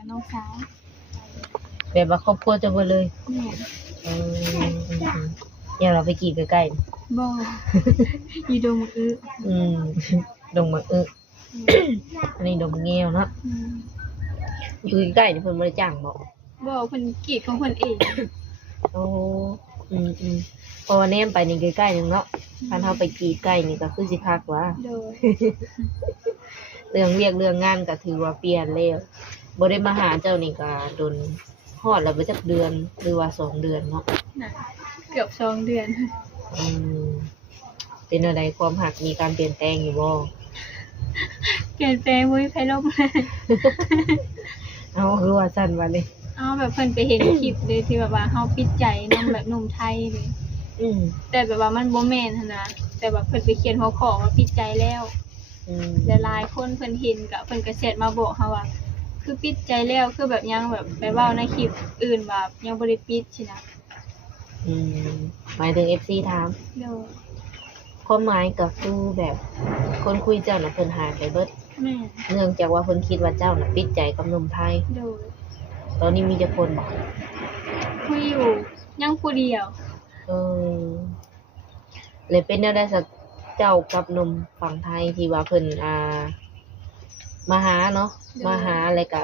กับน้องสาว แบบว่าครอบครัวจะเบ่เลยแม่เอออย่าเราไปกี่ใกล้บ่อยู่ดงมะอึๆดงมะอึอันนี้ดงมะแงวเนาะอยู่ใกล้ๆนี่เพิ่นบ่ได้จ้างบ่บ่เพิ่นกรีดของเพิ่นเอง โอ้เพราะว่าแนมไปนี่ใกล้ๆนึงเนาะคันเฮาไปกรีดใกล้นี่ก็คือสิคักว่า โดย เรื่องเวียกเรื่องงานก็ถือว่าเปลี่ยนแล้วบ่ได้มาหาเจ้านี่ก็โดนฮอดแล้วบ่จักเดือนหรือว่า2 เดือนเนาะ น่ะเกือบ2 เดือน อืมเป็นอะไรความหักมีการเปลี่ยนแปลงอยู่บ่ เปลี่ยนแปลงบ่มีไผลบ เอาคือว่าสั้นว่าเลย เอาแบบเพิ่นไปเห็นคลิปเลยที่แบบว่าเฮาปิดใจนำแบบหนุ่มไทยเลย อืม แต่แบบว่ามันบ่แม่นหั่นนะแต่แบบเพิ่นไปเขียนหัวข้อว่าปิดใจแล้ว หลายๆคนเพิ่นเห็นก็เพิ่นก็แชทมาบอกเฮาว่า คือปิดใจแล้วคือแบบยังแบบไปเว้าในคลิปอื่นว่ายังบ่ได้ปิดสินะ หมายถึง FC ถาม โดย ความหมายก็คือแบบคนคุยเจ้าน่ะเพิ่นหายไปเบิด แม่ เนื่องจากว่าเพิ่นคิดว่าเจ้าน่ะปิดใจกับหนุ่มไทย โดย ตอนนี้มีแต่คนบอก คุยอยู่ยังผู้เดียว เออเลยเป็นแนวได้สักเจ้ากับหนุ่มฝั่งไทยที่ว่าเพิ่นมาหาเนาะมาหาแล้วก็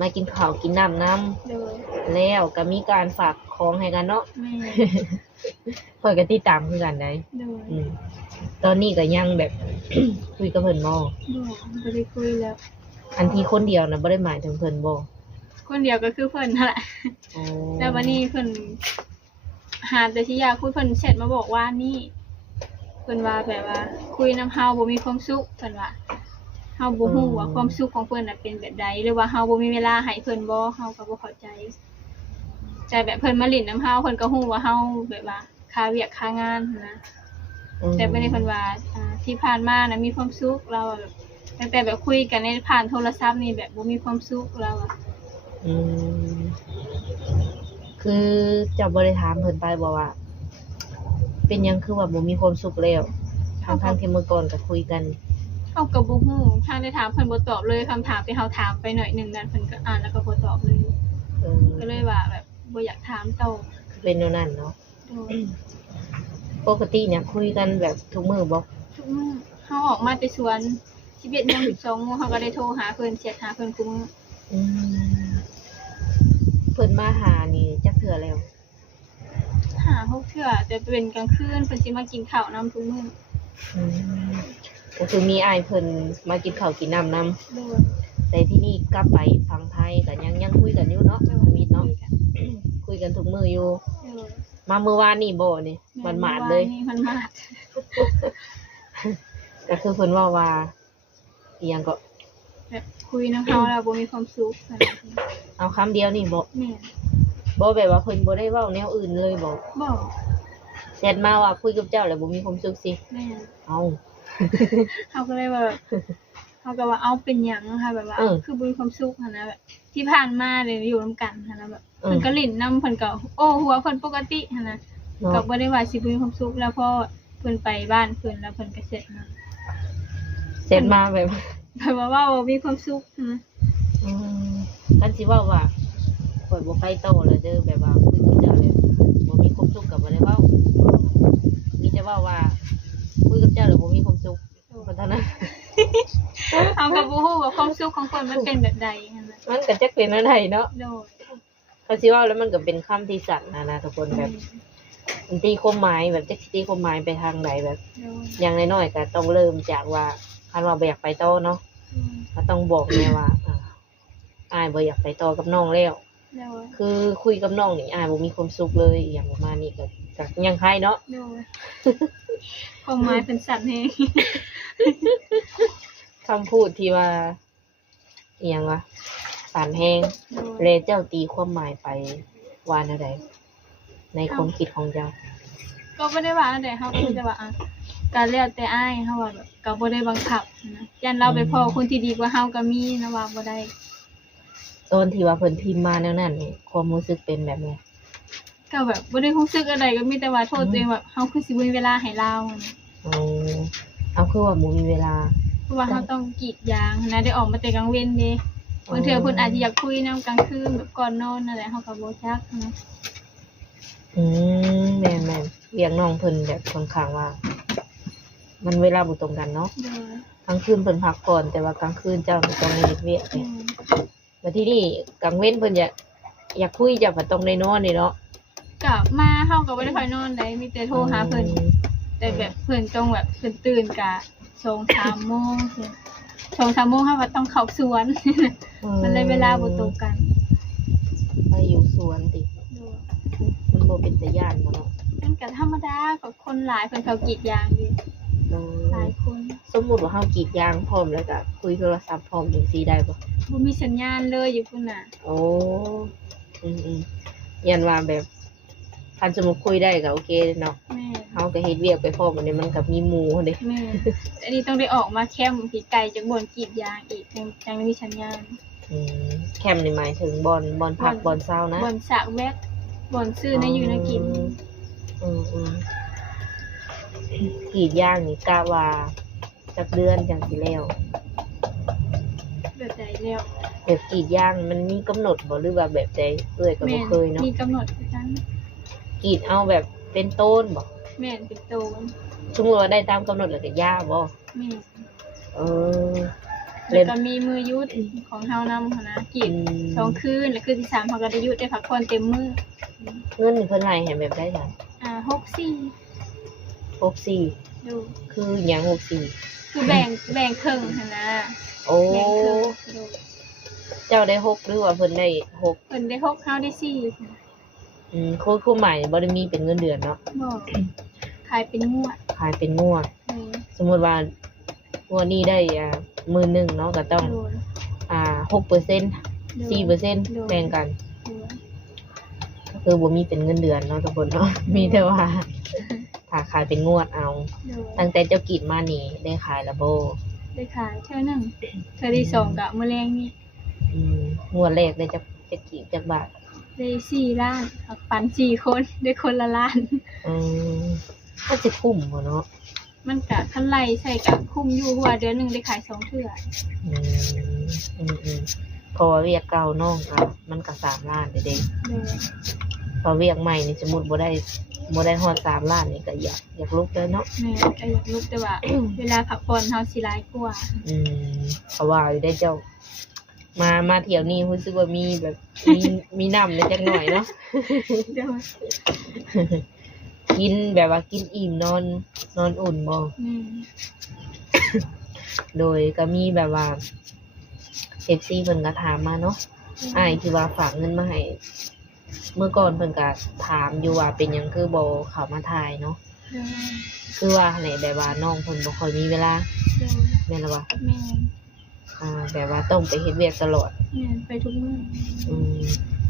มากินข้าวกินน้ำนำ โดย แล้วก็มีการฝากของให้กันเนาะ แม่ ข่อยก็ติดตามคือกันได้ โดย ตอนนี้ก็ยังแบบ คุยกับเพิ่นบ่ บ่ได้คุยแล้ว อันที่คนเดียวน่ะบ่ได้หมายถึงเพิ่นบ่ คนเดียวก็คือเพิ่นนั่นแหละ อ๋อ แล้ววันนี้เพิ่นหาแต่ที่อยากคุยเพิ่นแชทมาบอกว่านี่เพิ่นว่าแบบว่า คุยนำเฮาบ่มีความสุขเพิ่นว่าเฮาบ่ฮู้ว่าความสุขของเพิ่นน่ะเป็นแบบใดหรือว่าเฮาบ่มีเวลาให้เพิ่นบ่เฮาก็บ่เข้าใจแต่แบบเพิ่นมาเล่นนำเฮาเพิ่นก็ฮู้ว่าเฮาแบบว่าค่าเวียกค่างานหั้นนะแต่บ่ได้เพิ่นว่าที่ผ่านมาน่ะมีความสุขเราอะแบบตั้งแต่แบบคุยกันในผ่านโทรศัพท์นี่แบบบ่มีความสุขเราอะ อืมคือเจ้าบ่ได้ถามเพิ่นไปบ่ว่า เป็นหยังคือว่าบ่มีความสุขแล้วทั้งๆที่เมื่อก่อนก็คุยกัน เฮาก็บ่ฮู้ถ้าได้ถามเพิ่นบ่ตอบเลยคำถามที่เฮาถามไปหน่อยหนึงนั้นเพิ่นก็อ่านแล้วก็บ่ตอบเลย ก็เลยว่าแบบบ่อยากถามต่อ เป็นแนวนั้นเนาะ โดย ปกติเนี่ยคุยกันแบบทุกมื้อบ่ ทุกมื้อเฮาออกมาแต่สวน11:00น 12:00 นเฮาก็ได้โทรหาเพิ่นแชทหาเพิ่นคุมื้อ อืมเพิ่นมาหานี่จักเทื่อแล้ว หา6เทื่อแต่เป็นกลางคืนเพิ่นสิมากินข้าวนำทุกมื้อ อืมก็คือมีอ้ายเพิ่นมากินข้าวกินน้ำนำ โดย แต่ที่นี่กลับไปฝั่งไทยก็ยังคุยกันอยู่เนาะมีเนาะ คุยกันทุกมื้ออยู่ โดย มาเมื่อวานนี่บ่นี่มันหมาดเลย นี่มันหมาด ก็คือเพิ่นว่าอีหยังก็ แบบคุยนำเฮาแล้วบ่มีความสุขนั่นแหละ เอาคำเดียวนี่บ่ แม่น บ่แบบว่าเพิ่นบ่ได้เว้าแนวอื่นเลยบ่ บ่ แชทมาว่าคุยกับเจ้าแล้วบ่มีความสุขสิ แม่น เอ้า เฮาก็เลยว่าแบบเฮาก็ว่าเอาเป็นหยังค่ะแบบว่า คือบ่มีความสุขหันนะแบบที่ผ่านมาเลยอยู่นํกันหันนะแบบเพิ่นก็ลิ้นนํเพิ่นก็โอ้หัวเพิ่นปกติหันนะก็ เนาะ บ่ได้ว่าสิบ่มีความสุขแล้วพอเพิ่นไปบ้านเพิ่นแล้วเพิ่นก็เสร็จมา แชทมาแบบ แบบว่าบ่มีความสุขหันนะ อืมคันสิเว้าว่าข่อยบ่ไปโตแล้วเด้อแบบว่าคุยกับเจ้าแล้วบ่มีความสุขก็บ่ได้เว้ามีแต่เว้าว่าคุยกับเจ้าแล้วบ่มีความสุขก็เท่านั้น เฮาก็บ่ฮู้ว่าความสุขของเพิ่นมันเป็นแบบใดหันนะ มันก็จักเป็นอะไรเนาะ โดย คันสิเว้าแล้วมันก็เป็นคำที่สั้นนะทุกคนแบบมันตีความหมายแบบจักสิตีความหมายไปทางใดแบบ โดย อย่างน้อยๆก็ต้องเริ่มจากว่าคันว่าบ่อยากไปต่อเนาะก็ต้องบอกแม่ว่าอ้ายบ่อยากไปต่อกับน้องแล้ว โดย คือคุยกับน้องนี่อ้ายบ่มีความสุขเลยอหย่างประมาณนี้ก็ยังใครเนาะ โดยความหมายเป็นสัตว์แฮง คำพูดที่ว่าอหย่างวะสารแฮง โดย เลเจ้าตีความหมายไปว่าแนวใดในความคิดของเจ้า ก็บ่ได้ว่าอันใดเฮาก็มีแต่ว่าก็แล้วแต่อ้ายเฮาว่าแบบก็บ่ได้บังคับนะยันเราไปพ้อคนที่ดีกว่าเฮาก็มีนะว่าบ่ได้ ตอนที่ว่าเพิ่นพิมพ์มาแนวนั้นนี่ความรู้สึกเป็นแบบไง ก็แบบบ่ได้รู้สึกอะไรก็มีแต่ว่าโทษตัวเองแบบเฮาคือสิบ่มีเวลาให้เราอะนะ เอาคือว่าบ่มีเวลา เพราะว่าเฮาต้องกรีดยางนะได้ออกมาแต่กลางเว้นเด้ บางเทื่อเพิ่นอาจจะอยากคุยนำกลางคืนแบบก่อนนอนนั่นแหละเฮาก็บ่จักนะ แม่นๆเลี้ยงน้องเพิ่นแบบค่อนข้างว่า มันเวลาบ่ตรงกันเนาะ โดย กลางคืนเพิ่นพักผ่อนแต่ว่ากลางคืนเจ้าต้องมีเวียก อื เนี่ย ม มาที่นี่กลางเว้นเพิ่นอยากคุยเจ้าก็ต้องได้นอนนี่เนาะ กลับมาเฮาก็บ่ได้ค่อยนอนได้มีแต่โทรหาเพิ่นแต่แบบเพิ่นต้องแบบเพิ่นตื่นกะ 2-3 โมงเนี่ย 2-3 โมงเฮาก็ต้องเข้าสวน มันเลยเวลาบ่ตรงกัน ไปอยู่สวนติ โดย มันบ่เป็นตาย่านบ่เนาะ มันก็ธรรมดากับคนหลายเพิ่นเขากรีดยางอยู่หลายคน สมมุติว่าเฮากรีดยางพร้อมแล้วก็คุยโทรศัพท์พร้อมจังซี่ได้บ่ บ่มีสัญญาณเลยอยู่พุ่นน่ะ โอ้ยันว่าแบบคันสมมุติคุยได้ก็โอเคเนาะ แม่ เฮาก็เฮ็ดเวียกไปพร้อมอันนี้มันก็มีหมู่เด้ แม่อันนี้ต้องได้ออกมาแคมป์ที่ไกลจากบ่อนกรีดยางอีกจังมีสัญญาณ แคมป์นี่หมายถึงบอนพักบอนเช้านะ บ่อนสากแวดบ่อนซื้อในอยู่ในกิน กรีดยางนี่กะว่าจักเดือนจังสิแล้ว แบบใดแล้ว แบบกรีดยางมันมีกำหนดบ่หรือว่าแบบใดเอ้ยก็บ่เคยเนาะ มีกำหนดคือกัน กรีดเอาแบบเป็นต้นบ่ แม่นเป็นโตน สมมุติว่าได้ตามกำหนดแล้วก็ย่าบ่ แม่น เออ แล้วก็มีมือยุดของเฮานำหั้นนะกรีด ม 2 คืนแล้วคืนที่3เฮาก็ได้หยุดได้พักผ่อนเต็มมื้อ เงินนี่เพิ่นให้ให้แบบได้จ้ะ 64 64 ดู คือหยัง64 คือแบ่งครึ่งหั่นนะ โอ้ แบ่งครึ่งดู เจ้าได้6หรือว่าเพิ่นได้6 เพิ่นได้6เฮาได้4 คือหมายบ่ได้มีเป็นเงินเดือนเนาะ บ่ขายเป็นงวด ขายเป็นงวด เออ สมมุติว่างวดนี้ได้10,000เนาะก็ต้อง โดน 6% 4%แบ่งกัน โดน ก็คือบ่มีเป็นเงินเดือนเนาะทุกคนเนาะ มีแต่ว่าถ้าขายเป็นงวดเอา โดน ตั้งแต่เจ้ากรีดมานี่ได้ขายแล้วบ่ ได้ขายเท่านึงเท่าที่2ก็มื้อแรงนี่ งวดแรกได้จะกรีดจักบาท ได้4ล้านหักปัน4คนได้คนละล้าน ก็สิคุ้มบ่เนาะ มันก็คันไล่ใส่ก็คุ้มอยู่เพราะว่าเดือนหนึงได้ขาย2เทื่อ เพราะว่าเวียกเก่าน้องก็มันก็3ล้านเด้ โดน พอเวียกใหม่นี่สมมุติบ่ได้ฮอด3ล้านนี่ก็อยากลุกเลยเนาะ แม่ก็อยากลุกแต่ว่า เวลาพักผ่อนเฮาสิหลายกว่า เพราะว่าอยู่ได้เจ้ามาเที่ยวนี้รู้สึกว่ามีแบบมีน้ำในจักหน่อยเนาะ เดี๋ยว กินแบบว่ากินอิ่มนอนอุ่นบ่ โดยก็มีแบบว่า FC เพิ่นก็ถามมาเนาะอ้ายที่ว่าฝากเงินมาให้เมื่อก่อนเพิ่นก็ถามอยู่ว่าเป็นหยังคือบ่เข้ามาถ่ายเนาะคือว่าไหนแบบว่าน้องเพิ่นบ่ค่อยมีเวลาแม่นล่ะว่า แม่ แบบว่าต้องไปเฮ็ดเวียกตลอด แม่ไปทุกมื้อ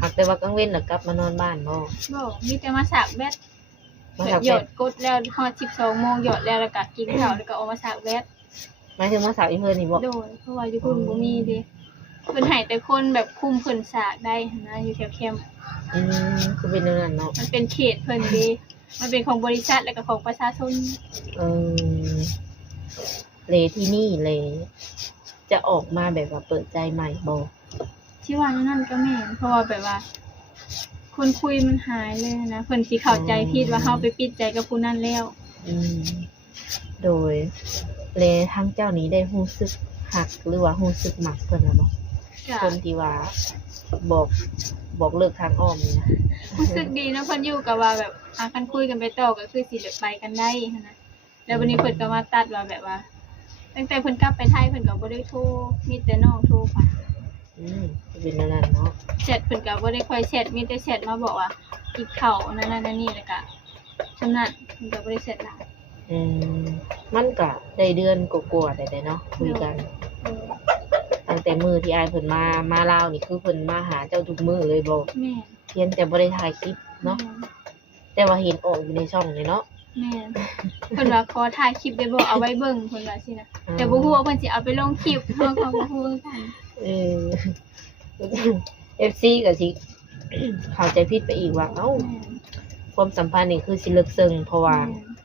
หักแต่ว่ากลางเว้นน่ะกลับมานอนบ้านบ่ บ่มีแต่มาสากแบต มาสัก หย แบ อดกดแล้วฮอด12โมงหยอดแล้วแล้วก็กินข้าวแล้วก็ออกมาสากแบต หมายถึงมาสาวอีเพิ่นนี่บ่ โดยเพราะว่าอยู่พุ่นบ่มีเด้เพิ่นให้แต่คนแบบคุมเพิ่นสากได้หั้นนะอยู่แถวแคมป์ คือเป็นเรื่องนั้นเนาะ มันเป็นเขตเพิ่นเด้มันเป็นของบริษัทแล้วก็ของประชาชน เลยที่นี่เลยจะออกมาแบบว่าเปิดใจใหม่บ่ ที่ว่านั่นก็แม่นเพราะว่าแบบว่า คนคุยมันหายเลยนะเพิ่นสิเข้าใจผิดว่าเฮาไปปิดใจกับผู้นั้นแล้ว โดยเลยทั้งเจ้านี้ได้รู้สึกหักหรือว่ารู้สึกมักเพิ่นน่ะบ่ ก็ คนที่ว่าบอกเลิกทางอ้อมนี่นะ รู้สึกดีนะเพิ่นอยู่กับว่าแบบหากันคุยกันไปต่อก็คือสิได้ไปกันได้หั้นนะแล้ววันนี้เพิ่นก็มาตัดว่าแบบว่า ตั้งแต่เพิ่นกลับไปไทยเพิ่นก็บ่ได้โทรมีแต่น้องโทรไป เป็นเรื่องนั้นเนาะ แชทเพิ่นก็บ่ได้ค่อยแชทมีแต่แชทมาบอกว่ากินข้าวนั่นนี่แล้วก็ฉะนั้นเพิ่นก็บ่ได้แชทหลาย มันก็ได้เดือนกว่าๆได้เนาะคุยกัน ตั้งแต่มื้อที่อ้ายเพิ่นมาลาวนี่คือเพิ่นมาหาเจ้าทุกมื้อเลยบ่ แม่ เพียงแต่บ่ได้ถ่ายคลิปเนาะแต่ว่าเห็นออกอยู่ในช่องนี่เนาะ แม่เพิ่นว่าขอถ่ายคลิปได้บ่เอาไว้เบิ่งเพิ่นว่าสินะแต่บ่ฮู้ว่าเพิ่นสิเอาไปลงคลิปเฮาก็บ่ฮู้คือกัน FC ก็สิ เข้าใจผิดไปอีกว่าเอ้าความสัมพันธ์นี่คือสิลึกซึ้งเพราะว่า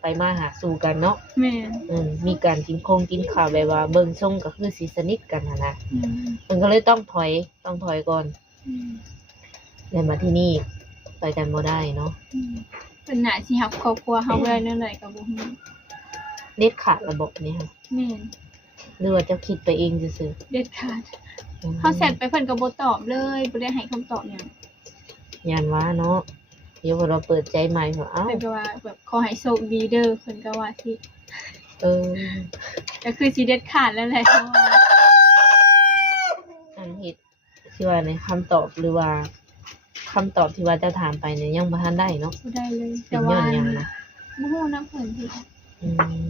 ไปมาหาสู่กันเนาะ แม่น มีการกินข้าวแบบว่าเบิ่งทรงก็คือสิสนิทกันหั้นนะ อืม มันก็เลยต้องถอยก่อน อืม แล้วมาที่นี่ไปกันบ่ได้เนาะ อืมเพิ่นน่าสิฮับครอบครัวเฮาได้แนวใดก็บ่ฮู้ เด็ดขาดระบบนี้ค่ะ แม่น หรือว่าจะคิดไปเองซื่อ เด็ดขาด ๆ เฮาแชทไปเพิ่นก็บ่ตอบเลยบ่ได้ให้คำตอบหยัง ยานว่าเนาะเดี๋ยวเราเปิดใจใหม่ว่าเอ้า เพิ่นก็ว่าแบบขอให้โชคดีเด้อเพิ่นก็ว่าสิ เออ ก็คือสิเด็ดขาดแล้วแหละเพราะว่า อันเฮ็ดที่ว่าในคำตอบหรือว่าคำตอบที่ว่าจะถามไปเนี่ยยังบ่ทันได้เนาะ บ่ได้เลย เป็ แต่ นย้ ว่า อนหยังนะ บ่ฮู้นำเพิ่นสิ อื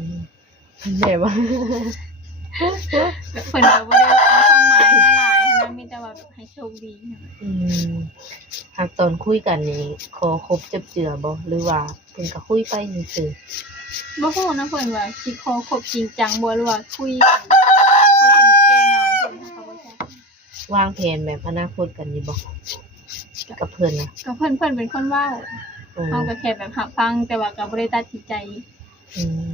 มแบบว่า แบบเพิ่นก็บ่ได้เอาความหมายมาหลายหั้นนะมีแต่ว่าแบบให้โชคดีหั้นนะ อืมหากตอนคุยกันนี่ขอคบจับเจือบ่หรือว่าเพิ่นก็คุยไปซื่อ บ่ฮู้นะเพิ่นว่าสิขอคบจริงจังบ่หรือว่าคุยกันเพราะเพิ่นแก้เหงาเพิ่นก็บ่จัก ๆวางแผนแบบอนาคตกันอยู่บ่กับเพิ่นนะ ก็เพิ่นเป็นคนเว้า อืม เฮาก็แค่แบบรับฟังแต่ว่าก็บ่ได้ตัดสินใจ อืม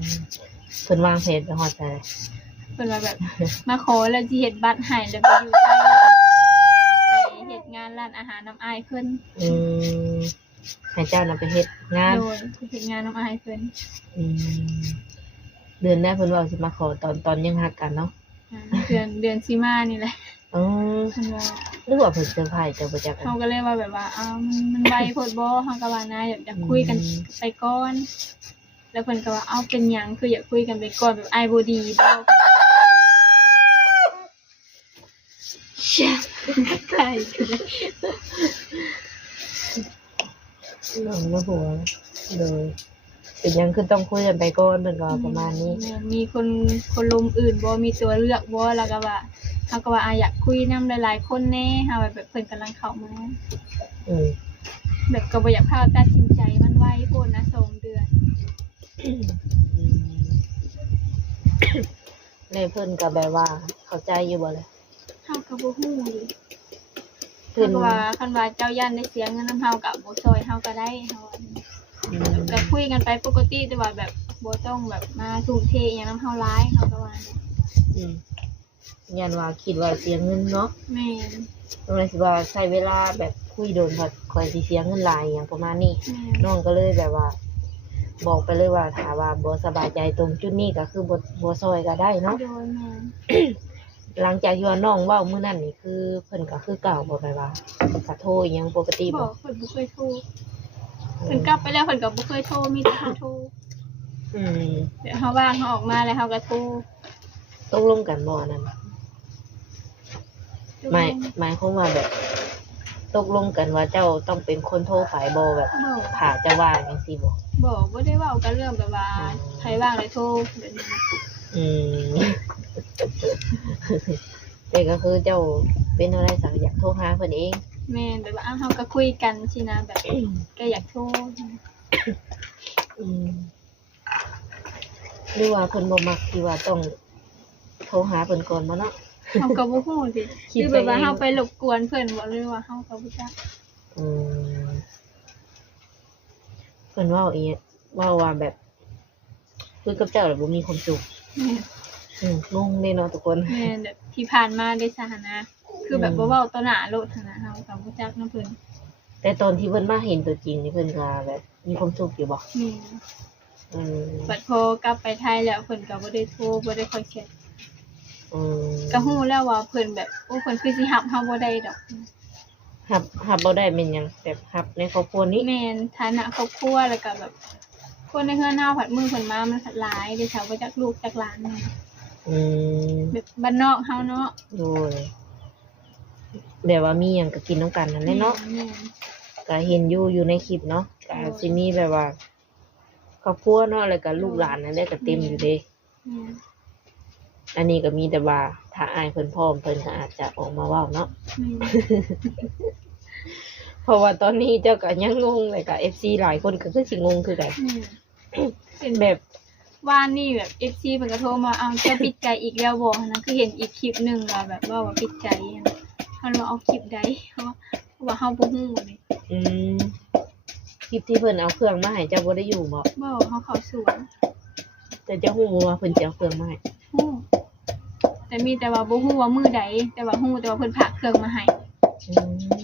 เพิ่นวางแผนไปฮอดใจ เพิ่นว่าแบบ มาขอแล้วสิเฮ็ดบัตรให้แล้วไปอยู่ไทยไปเฮ็ดงานร้านอาหารน้ำอ้ายเพิ่น อืมให้เจ้านำไปเฮ็ดงาน โดยไปเฮ็ดงานน้ำอ้ายเพิ่น อืมเดือนแรกเพิ่นเว้าสิมาขอตอนยังฮักกันเนาะ เดือนสิมานี่แหละ อ๋อ เพิ่นว่า หรือว่าเพิ่นเซอร์ไพรส์เจ้าบ่จักกั เฮานก็เลยว่าแบบว่าอ้าวมันไวโพดบ่เฮาก็ว่านะอยากคุยกันไปก่อน แล้วเพิ่นก็ว่าเอ้าเป็นหยังคืออยากคุยกันไปก่อนแบบอ้ายบ่ดีบ่เชี่ยใช่คือ น้องบ่ฮู้เลยเป็นหยังคือต้องคุยกันไปก่อนเพิ่นก็ว่าประมาณนี้ มีคนลมอื่นบ่มีตัวเลือกบ่แล้วก็ว่าเฮาก็ว่าอยากคุยนำหลายๆคนแน่เฮาแบบเพิ่นกำลังเข้ามา อืม แบบก็บ่อยากพาตัดสินใจมันไวโพดนะ2เดือน อืมแล้วเพิ่นก็แบบว่าเข้าใจอยู่บ่ล่ะ เฮาก็บ่ฮู้ดิ เพิ่ เพิ่ น นว่าคันว่าเจ้าย่านได้เสียเงินนำเฮาก็บ่ซอยเฮาก็ได้เฮาว่า อืม ก็คุยกันไปปกติแต่ว่าแบบบ่ต้องแบบมาทุ่มเทอิหยังนำเฮาหลายเฮาก็ว่าเนี่ย อืมยันว่าคิดว่าเสียเงินเนาะ แม่น ตรงนั้นสิว่าใช้เวลาแบบคุยโดนผัดคอยสิเสียเงินหลายอย่างประมาณนี้ แม่น น้องก็เลยแบบว่า บอกไปเลยว่าถ้าว่าบ่สบายใจตรงจุดนี้ก็คือบ่ซอยก็ได้เนาะ โดยแม่น หลังจากที่ว่าน้องเว้ามื้อนั้นนี่คือเพิ่นก็คือเก่าบ่ไปว่าก็โทรอิหยังปกติ บ บ่ อกเพิ่นบ่เคยโทรเพิ่นกลับไปแล้วเพิ่นก็บ่เคยโทรมีแต่เฮาโทร อืม เดี๋ยวเฮาว่างเฮาออกมาแล้วเฮาก็โทร ตกลงกันบ่อันนั้นหมายความว่าแบบ ตกลงกันว่าเจ้าต้องเป็นคนโทรไปบ่แบบ บอก ถ้าจะว่าจังซี่บ่ บอกบ่ได้เว้ากันเรื่องแบบว่าใครว่างเลยโทรแบบนี้ อืม แต่ก็คือเจ้าเป็นอะไรสักอยากโทรหาเพิ่นเอง แม่นแบบว่าอ้าวเฮาก็คุยกันสินะแบบก็อยากโทร อืมหรือว่าเพิ่นบ่มักที่ว่าต้องโทรหาเพิ่นก่อนบ่เนาะ เฮาก็บ่ฮู้สิ คิด คือแบบว่า ไปเอง เฮาไปรบกวนเพิ่นบ่หรือว่าเฮาก็บ่จัก อืมเพิ่นเว้าอีเว้าว่าแบบคุยกับเจ้าแล้วบ่มีความสุข แม่น งงเลยเนาะทุกคน แม่นแบบที่ผ่านมาได้สถานะ คือแบบบ่เว้าต่อหน้าโลดหั้นนะเฮาก็บ่จักนำเพิ่น แต่ตอนที่เพิ่นมาเห็นตัวจริงนี่เพิ่นก็แบบมีความสุขอยู่บ่ แม่น อืม บัดพอกลับไปไทยแล้วเพิ่นก็บ่ได้โทรบ่ได้ค่อยแชท อืม ก็ฮู้แล้วว่าเพิ่นแบบโอ้เพิ่นคือสิรับเฮาบ่ได้ดอก หับบ่ได้เป็นหยังแบบหับในครอบครัวนี้ แม่นฐานะครอบครัวแล้วก็แบบคนในเฮือนเฮาผัดมือเพิ่นมามันผัดหลายเด้ชาวบ่จักลูกจักหลานแม่น อืม แบบบ้านนอกเฮาเนาะ โดยแบบว่ามีหยังก็กินน้ำกันนั่นแหละเนาะ แม่น ก็เห็นอยู่ในคลิปเนาะก็สิมีแบบว่าครอบครัวเนาะแล้วก็ลูกหลานนั่นแหละก็เต็มอยู่เด้ แม่น อันนี้ก็มีแต่ว่าถ้าอายเพิ่นพร้อมเพิ่นก็อาจจะออกมาเว้าเนาะ แม่น เพราะว่าตอนนี้เจ้าก็ยังงงเลยก็ FC หลายคนก็คือสิงงคือกัน แม่นเป็น แบบ วานนี่แบบ FC เพิ่นก็โทรมาอ้าวเจ้าปิดใจอีกแล้วบ่นะคือเห็นอีกคลิปหนึงว่าแบบว่าปิดใจอะนะเฮาเลยว่าเอาคลิปใดเพราะว่าเฮาบ่ฮู้นี่ อืม คลิปที่เพิ่นเอาเครื่องมาให้เจ้าบ่ได้อยู่บ่ บ่เขาเข้าสวน แต่เจ้าฮู้บ่ว่าเพิ่นจะเอาเครื่องมาให้ ฮู้แต่มีแต่ว่าบ่ฮู้ว่ามื้อใดแต่ว่าฮู้แต่ว่าเพิ่นพากเครื่องมาให้ อืม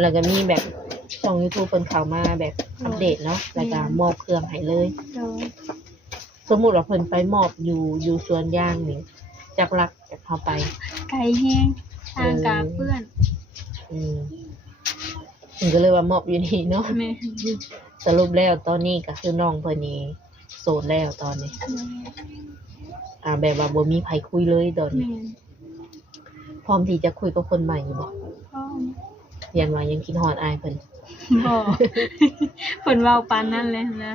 แล้วก็มีแบบช่อง YouTube เพิ่นเข้ามาแบบอัปเดตเนาะแล้วก็มอบเครื่องให้เลย โดย สมมุติว่าเพิ่นไปมอบอยู่สวนยางนี่จักลักจะเข้าไป ไกลแฮงทางกาเปื้อน อืมถึงก็เลยว่ามอบอยู่นี่เนาะ แม่ สรุปแล้วตอนนี้ก็คือน้องเพิ่นนี่โสดแล้วตอนนี้ แบบว่าบ่มีไผคุยเลยตอนนี้ แม่ พร้อมที่จะคุยกับคนใหม่อยู่บ่ พ่อ ยันว่ายังคิดฮอดอายเพิ่น บ่ เพิ่นเว้าปานนั้นเลยนะ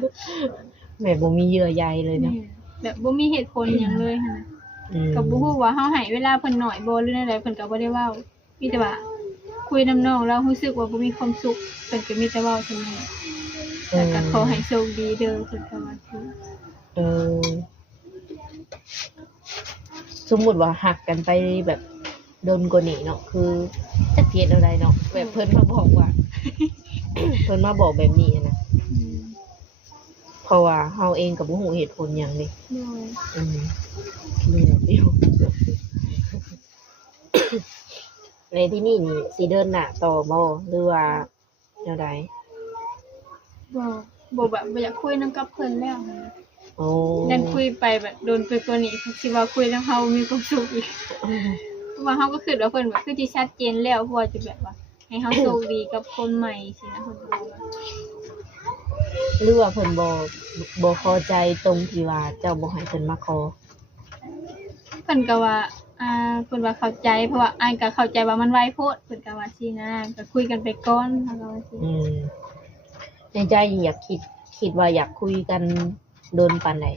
แบบบ่มีเยื่อใยเลย แม่ เนาะ แบบบ่มีเหตุผลหยังเลยหั่นน่ะ อืม ก็บ่ฮู้ว่าเฮาให้เวลาเพิ่นน้อยบ่หรือใดๆเพิ่นก็บ่ได้เว้ามีแต่ว่าคุยนำน้องแล้วรู้สึกว่าบ่มีความสุขเพิ่นก็มีแต่เว้าเท่านั้นแล้วก็ขอให้โชคดีเด้อเพิ่นก็ว่าซี่ เออสมมุติว่าหักกันไปแบบโดนกว่านี้เนาะคือจักเฮ็ดอะไรเนาะแบบเพิ่นมาบอกว่า เพิ่นมาบอกแบบนี้อะนะ อืม เพราะว่าเฮาเองก็บ่ฮู้เหตุผลหยังเลย โดย อืมเงียบอยู่ ในที่นี่นี่สิเดินหน้าต่อบ่หรือว่าแนวใด บ่แบบบ่อยากคุยนำกับเพิ่นแล้วหั่นน่ะ โอ้ ยันคุยไปแบบโดนไปกว่านี้สิว่าคุยแล้วเฮามีความสุขอีกเพราะว่าเฮาก็คิดว่าเพิ่นแบบคือสิชัดเจนแล้วเพราะว่าจะแบบว่าให้เฮาโชคดีกับคนใหม่สินะเพิ่นก็ว่า หรือว่าเพิ่นบ่พอใจตรงที่ว่าเจ้าบ่ให้เพิ่นมาขอ เพิ่นก็ว่าเพิ่นว่าเข้าใจเพราะว่าอ้ายก็เข้าใจว่ามันไวโพดเพิ่นก็ว่าซี่นะก็คุยกันไปก่อนเขาก็ว่าซี่ อืมในใจอยากคิดว่าอยากคุยกันโดนปานใด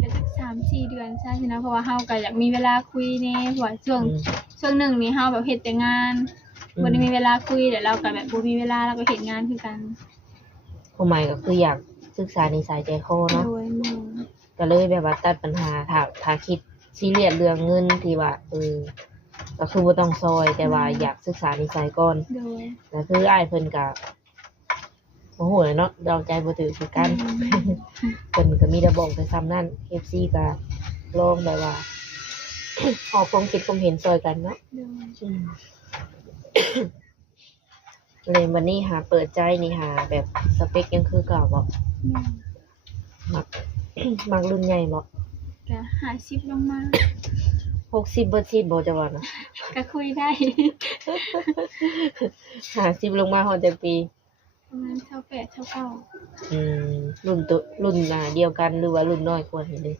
ก็สัก3-4 เดือนซะสินะเพราะว่าเฮาก็อยากมีเวลาคุยแหน่เพราะว่าช่วง อืม ช่วงหนึงนี่เฮาแบบเฮ็ดแต่งานบ่ได้มีเวลาคุยแล้วเราก็แบบบ่มีเวลาเราก็เฮ็ดงานคือกัน ความหมายก็คืออยากศึกษานิสัยใจคอเนาะ โดยแม่ ก็เลยแบบว่าตัดปัญหาถ้าคิดซีเรียสเรื่องเงินที่ว่าก็คือบ่ต้องซอย แต่ว่าอยากศึกษานิสัยก่อน โดย ก็คืออ้ายเพิ่นก็โอ้โหเนาะเราใจบ่ถือคือกัน เพิ่นก็มีแต่บอกแต่ซ้ำนั่น FC ก็ลองแบบว่า ออกความคิดความเห็นซอยกันเนาะ โดย อืม เลยวันนี้หาเปิดใจนี่หาแบบสเปคยังคือเก่าบ่ แม่ มัก มักรุ่นใหญ่บ่ ก็50ลงมา 60บ่ชิดบ่จะว่านะ ก็คุยได้ 50ลงมาฮอดจักปี ประมาณ28 29 อืมรุ่นเดียวกันหรือว่ารุ่นน้อยกว่านี่เด้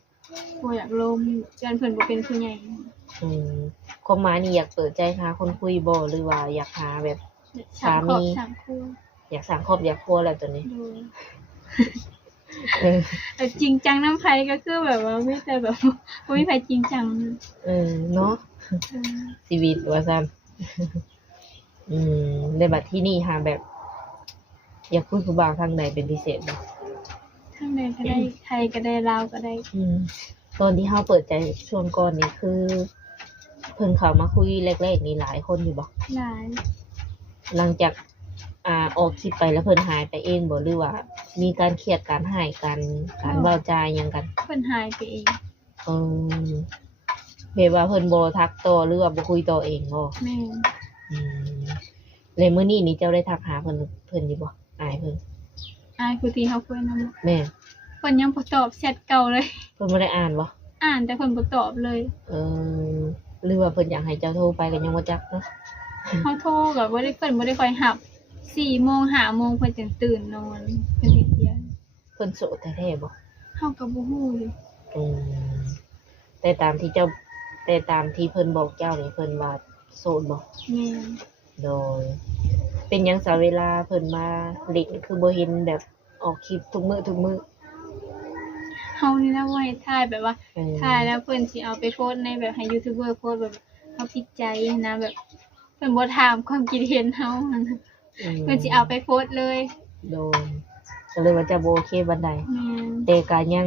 บ่อยากลมยันเพิ่นบ่เป็นผู้ใหญ่ อืมความหมายนี่อยากเปิดใจหาคนคุยบ่หรือว่าอยากหาแบบ สามี สามครัว อยากสร้างครอบอยากครัวแล้วตอนนี้ โดย เออ แต่จริงจังน้ำไผก็คือแบบว่ามีแต่แบบบ่มีไผจริงจัง เนาะ เออ ชีวิตว่าซั่น ในบัดที่นี่หาแบบ อยากคุยผู้บ่าวทางใดเป็นพิเศษบ่ ทางใดก็ได้ไทยก็ได้ลาวก็ได้ ตอนที่เฮาเปิดใจช่วงก่อนนี่คือ เพิ่นเข้ามาคุยแรกๆนี่หลายคนอยู่บ่ หลาย หลังจากออกคลิปไปแล้วเพิ่นหายไปเองบ่หรือว่า มีการเครียดการหายการเว้าจาหยังกัน เพิ่นหายไปเอง เออแบบว่าเพิ่นบ่ทักต่อหรือว่าบ่คุยต่อเองบ่ แม่น อืมแล้วมื้อนี้นี่เจ้าได้ทักหาเพิ่นอยู่บ่อายเพิ่น อายผู้ที่เฮาคุยนำ แม่ เพิ่นยังบ่ตอบแชทเก่าเลย เพิ่นบ่ได้อ่านบ่ อ่านแต่เพิ่นบ่ตอบเลย เออหรือว่าเพิ่นอยากให้เจ้าโทรไปก็ยังบ่จักเนาะ เฮาโทรก็บ่ได้เพิ่นบ่ได้ค่อยรับ4 โมง 5 โมงเพิ่นจึงตื่นนอนเพิ่นเฮ็ดเวียก เพิ่นโสดแท้ๆบ่ เฮาก็บ่ฮู้เลย อืมแต่ตามที่เพิ่นบอกเจ้านี่เพิ่นว่าโสดบ่ แม่น โดย เป็นหยังซะเวลาเพิ่นมาเล่นคือบ่เห็นแบบออกคลิปทุกมื้อ เฮานี่นะบ่ให้ถ่ายแบบว่า เออ ถ่ายแล้วเพิ่นสิเอาไปโพสต์ในแบบให้ยูทูบเบอร์โพสต์แบบเฮาผิดใจนะแบบเพิ่นบ่ถามความคิดเห็นเฮาหั่นน่ะเพิ่นสิเอาไปโพสต์เลย โดยก็เลยว่าจะบ่โอเคบันได แม่น แต่ก็ยัง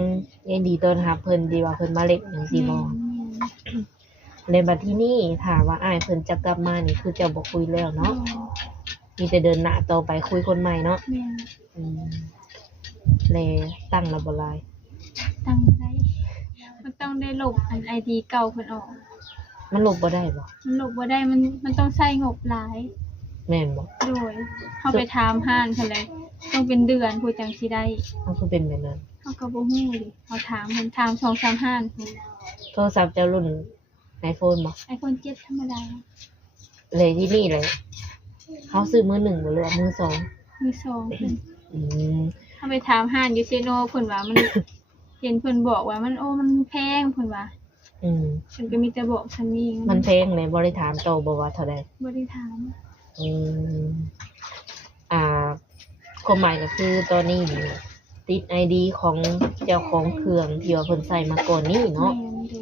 ดีต้อนรับเพิ่นดีว่าเพิ่นมาเล่นจังซี่บ่ ในบัดที่นี่ถามว่าอ้ายเพิ่นจะกลับมานี่คือเจ้าบ่คุยแล้ว แม่น เนาะ มีแต่เดินหน้าต่อไปคุยคนใหม่เนาะ แม่น อืมแลตั้งระบบลาย ตั้งบ่ได้มันต้องได้ลบอัน ID เก่าเพิ่นออก มันลบบ่ได้บ่ มันลบบ่ได้มันต้องใช้งบหลาย แม่นบ่ โดยเฮาไปถามห้างเพิ่นเลยต้องเป็นเดือนผู้จังสิได้ มันคือเป็นแบบนั้น เฮาก็บ่ฮู้ดิเฮาถามเพิ่นถาม 2-3 ห้างเพิ่น โทรศัพท์เจ้ารุ่น iPhone บ่ iPhone 7ธรรมดา เลยที่นี่เลยเฮาซื้อมือหนึ่งบ่หรือว่ามือสอง มือสองเพิ่น อืม เฮาไปถามห้างอยู่เซโนเพิ่นว่ามัน เห็นเพิ่นบอกว่ามันมันแพงเพิ่นว่า อืม เพิ่นก็มีแต่บอกซั่นนี้ มันแพงเลยบ่ได้ถามโตบ่ว่าเท่าใด บ่ได้ถาม อืมความหมายก็คือตอนนี้นี่ติด ID ของเจ้าของเครื่องที่ว่าเพิ่นใส่มาก่อนนี้เนาะ แม่นดู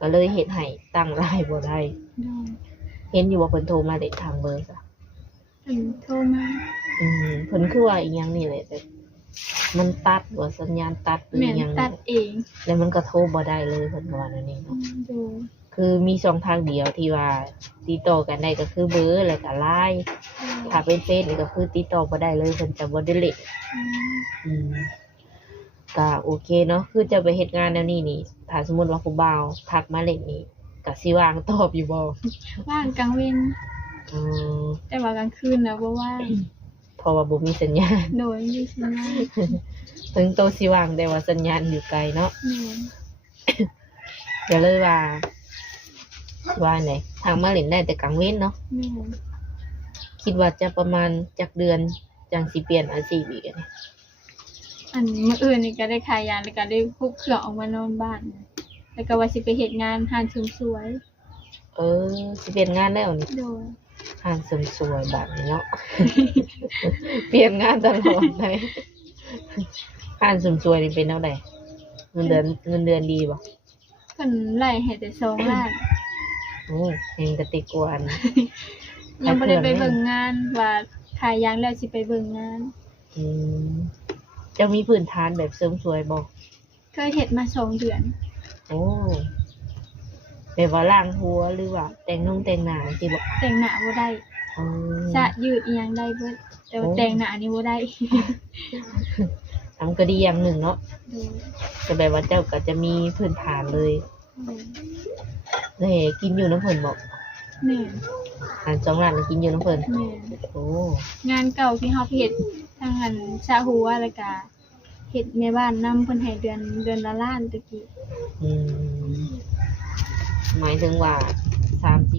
ก็เลยเฮ็ดให้ตั้งรายบ่ได้ ดู เห็นอยู่ว่าเพิ่นโทรมาได้ทางเบอร์ซะ เพิ่นโทรมา เพิ่นคือว่าอีหยังนี่แหละแต่มันตัดว่าสัญญาณตัดหรือ แม่ อน หยัง ตัดเอง แล้วมันก็โทรบ่ได้เลยเพิ่นก็ว่าแนวนี้เนาะ ดู คือมีช่องทางเดียวที่ว่าติดต่อกันได้ก็คือเบอร์แล้วก็ LINE ถ้าเป็นเฟซนี่ก็คือติดต่อบ่ได้เลยเพิ่นจะบ่ได้เล่นอืมก็โอเคเนาะคือจะไปเฮ็ดงานแนวนี้นี่ถ้าสมมุติว่าผู้บ่าวทักมาเล่นนี่ก็สิว่างตอบอยู่บ่ ว่างกลางเว้น อืม แต่ว่ากลางคืนน่ะบ่ว่าง เพราะว่าบ่มีสัญญาณ โดยมีสัญญาณ ถึงโตสิว่างแต่ว่าสัญญาณอยู่ไกลเนาะ แม่น ก็เลยว่าไหนทางมาเล่นได้แต่กลางเว้นเนาะ แม่น คิดว่าจะประมาณจักเดือนจังสิเปลี่ยนอาชีพอีกอะเนี่ย อันมื้ออื่นนี่ก็ได้ขายยาแล้วก็ได้พุกเครื่องออกมานอนบ้าน แล้วก็ว่าสิไปเฮ็ดงานร้านเสริมสวย สิเปลี่ยนงานแล้วนี่ โดย หานเสริมสวยแบบนี้เนาะ เปลี่ยนงานตลอดเลยหานเสริมสวยนี่เป็นเท่าไหร่เงินเดือนดีบ่ เพิ่นไล่ให้แต่2ล้าน โอ้เองกระติกกวน ยังบ่ได้ไปเบิ่งงานว่าขายยางแล้วสิไปเบิ่งงาน อืมจะมีพื้นฐานแบบเสริมสวยบ่ เคยเฮ็ดมา2เดือน โอ้แบบว่าล้างหัวหรือว่าแต่งหน้าสิบ่ แต่งหน้าบ่ได้ อืม สะยืดอีหยังได้เบิดแต่ว่า โอ้ แต่งหน้านี่บ่ได้ ทำก็ดีอย่างหนึ่งเนาะ ดู ก็แบบว่าเจ้าก็จะมีพื้นฐานเลย ดู กินอยู่น้ำเพิ่นบอก แม่น อัน2 ล้านก็กินอยู่น้ำเพิ่น แม่น โอ้ งานเก่าที่เฮาเฮ็ดทางอันชาหัวแล้วก็เฮ็ดแม่บ้านนำเพิ่นให้เดือนละล้านตะกี้ อืมหมายถึงว่า30